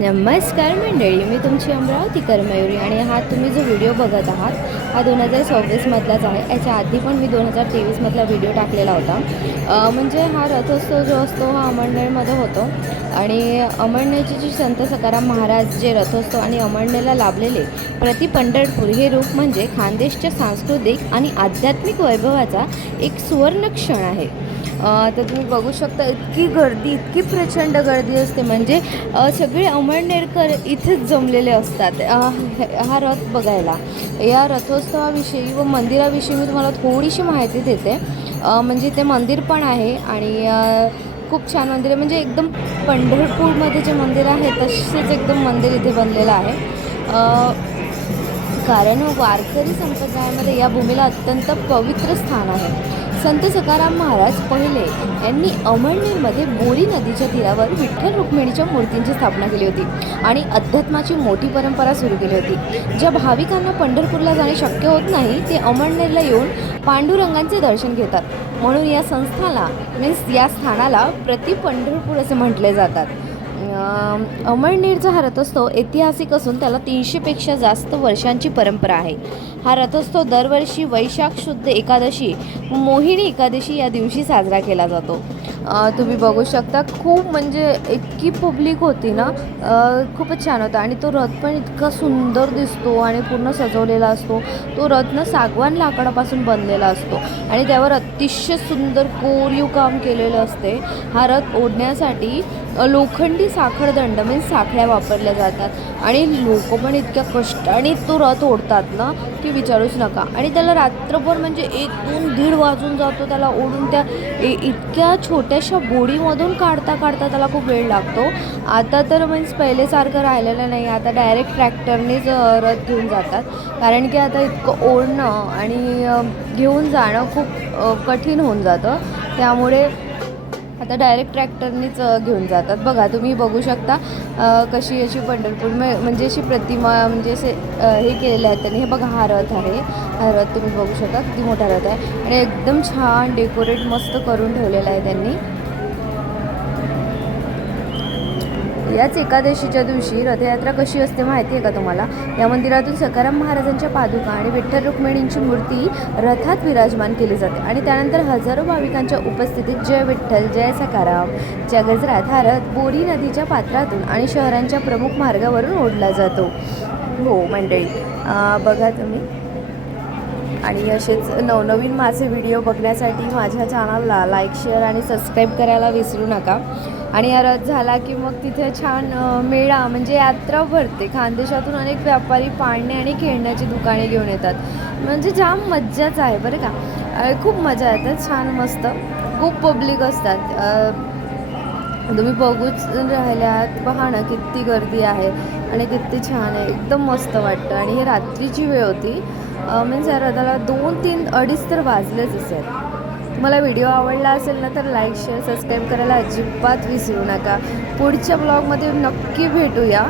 नमस्कार मंडळी, मी तुमची अमरावतीकर मयुरी आणि हा तुम्ही जो व्हिडिओ बघत आहात हा 2026मधलाच आहे। याच्या आधी पण मी 2023मधला व्हिडिओ टाकलेला होता। म्हणजे हा रथोत्सव जो असतो हा अमळनेरमध्ये होतो आणि अमळनेरचे जे संत सखाराम महाराज जे रथोत्सव आणि अमळनेरला लाभलेले प्रति पंढरपूर हे रूप म्हणजे खानदेशच्या सांस्कृतिक आणि आध्यात्मिक वैभवाचा एक सुवर्ण क्षण आहे। तर तुम्ही बघू शकता इतकी गर्दी, इतकी प्रचंड गर्दी असते, म्हणजे सगळे अमळनेरकर इथेच जमलेले असतात हा रथ बघायला। या रथोत्सवाविषयी व मंदिराविषयी मी तुम्हाला थोडीशी माहिती देते। म्हणजे ते मंदिर पण आहे आणि खूप छान मंदिर आहे, म्हणजे एकदम पंढरपूरमध्ये जे मंदिर आहे तसेच एकदम मंदिर इथे बनलेलं आहे। कारण वारकरी संप्रदायामध्ये या भूमीला अत्यंत पवित्र स्थान आहे। संत सखाराम महाराज पहिले यांनी अमळनेरमध्ये बोरी नदीच्या तीरावर विठ्ठल रुक्मिणीच्या मूर्तींची स्थापना केली होती आणि अध्यात्माची मोठी परंपरा सुरू केली होती। ज्या भाविकांना पंढरपूरला जाणे शक्य होत नाही ते अमळनेरला येऊन पांडुरंगांचे दर्शन घेतात, म्हणून या संस्थाला या स्थानाला प्रति पंढरपूर असे म्हटले जातात। अमळनेरचा हा रथोत्सव ऐतिहासिक असून त्याला 300पेक्षा जास्त वर्षांची परंपरा आहे। हा रथोत्सव दरवर्षी वैशाख शुद्ध एकादशी मोहिनी एकादशी या दिवशी साजरा केला जातो। तुम्ही बघू शकता, खूप म्हणजे इतकी पब्लिक होती ना, खूपच छान होता आणि तो रथ पण इतका सुंदर दिसतो आणि पूर्ण सजवलेला असतो। तो रथ ना सागवान लाकडापासून बनलेला असतो आणि त्यावर अतिशय सुंदर कोरीव काम केलेलं असते। हा रथ ओढण्यासाठी लोखंडी साखळदंड म्हणजे साखळ्या वापरल्या जातात आणि लोक पण इतक्या कष्टाने तो रथ ओढतात ना की विचारूच नका। आणि त्याला रात्रभर म्हणजे 1-2 वाजून जातो त्याला ओढून, त्या इतक्या छोट्याशा बोडीमधून काढता त्याला खूप वेळ लागतो। आता तर म्हणजे पहिलेसारखं राहिलेलं नाही, आता डायरेक्ट ट्रॅक्टरनेच रथ घेऊन जातात, कारण की आता इतकं ओढणं आणि घेऊन जाणं खूप कठीण होऊन जातं, त्यामुळे आता डायरेक्ट ट्रॅक्टरनीच घेऊन जातात। बघा, तुम्ही बघू शकता कशी अशी पंढरपूर म्हणजे अशी प्रतिमा म्हणजे असे हे केलेले आहेत त्यांनी। हे बघा, हा रथ आहे, हा रथ तुम्ही बघू शकता किती मोठा रथ आहे आणि एकदम छान डेकोरेट मस्त करून ठेवलेला आहे त्यांनी। याच एकादशीच्या दिवशी रथयात्रा कशी असते माहिती आहे का तुम्हाला? या मंदिरातून सखाराम महाराजांच्या पादुका आणि विठ्ठल रुक्मिणींची मूर्ती रथात विराजमान केली जाते आणि त्यानंतर हजारो भाविकांच्या उपस्थितीत जय विठ्ठल जय सखाराम च्या गजरात हा रथ बोरी नदीच्या पात्रातून आणि शहरांच्या प्रमुख मार्गावरून ओढला जातो। हो मंडळी, बघा तुम्ही, आणि असेच नवनवीन माझे व्हिडिओ बघण्यासाठी माझ्या चॅनलला लाईक, शेअर आणि सबस्क्राईब करायला विसरू नका। आणि हा रथ झाला की मग तिथे छान मेळा म्हणजे यात्रा भरते। खानदेशातून अनेक व्यापारी पाळणे आणि खेळण्याची दुकाने घेऊन येतात, म्हणजे जाम मज्जाच आहे बरं का। खूप मजा येते, छान मस्त, खूप पब्लिक असतात। तुम्ही बघूच राहिल्यात, पहा ना किती गर्दी आहे आणि किती छान आहे, एकदम मस्त वाटतं। आणि ही रात्रीची वेळ होती, म्हणजे रथाला 2-3-2:30 तर वाजलेच असेल। तुम्हाला व्हिडिओ आवडला असेल ना तर लाईक, शेअर, सबस्क्राईब करायला अजिबात विसरू नका। पुढच्या ब्लॉगमध्ये नक्की भेटूया।